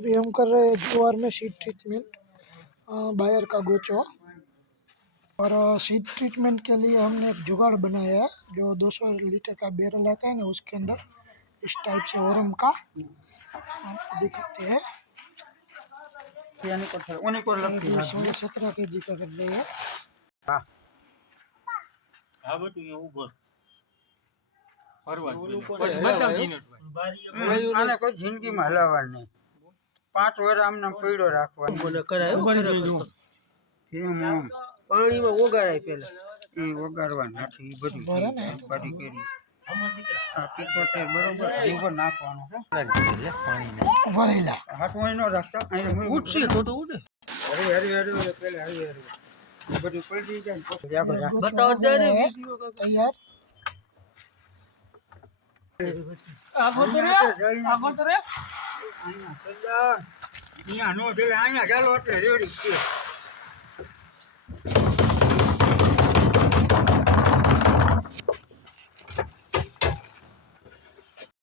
अभी हम कर रहे हैं ज्वार में सीड ट्रीटमेंट, बायर का गोचो। और सीड ट्रीटमेंट के लिए हमने एक जुगाड़ बनाया है। जो 200 लीटर का बैरल आता है ना, उसके अंदर इस टाइप से वरम का आपको दिखाते हैं। 17 kg का कर रहे हैं। कोई जिंदगी में हलावा नहीं, 5 વાર આમને પીડો રાખવાનો મને કરાયો પાણીમાં ઓગાળાય પેલા એ ઓગાળવા નથી એ બધું પાણી કરી આ 75 બરોબર ઉપર નાખવાનો છે ભરેલા હાથ હોય ન રાખતા અહીં ઉઠશે તો ઉડે હરી હરી હરી પેલા હરી હરી બધું પડી જાય બતાવો ત્યારે વિડિયો તૈયાર। આગો તો રે અહીંયા નો દે અહીંયા ચાલો એટલે રેડી છે।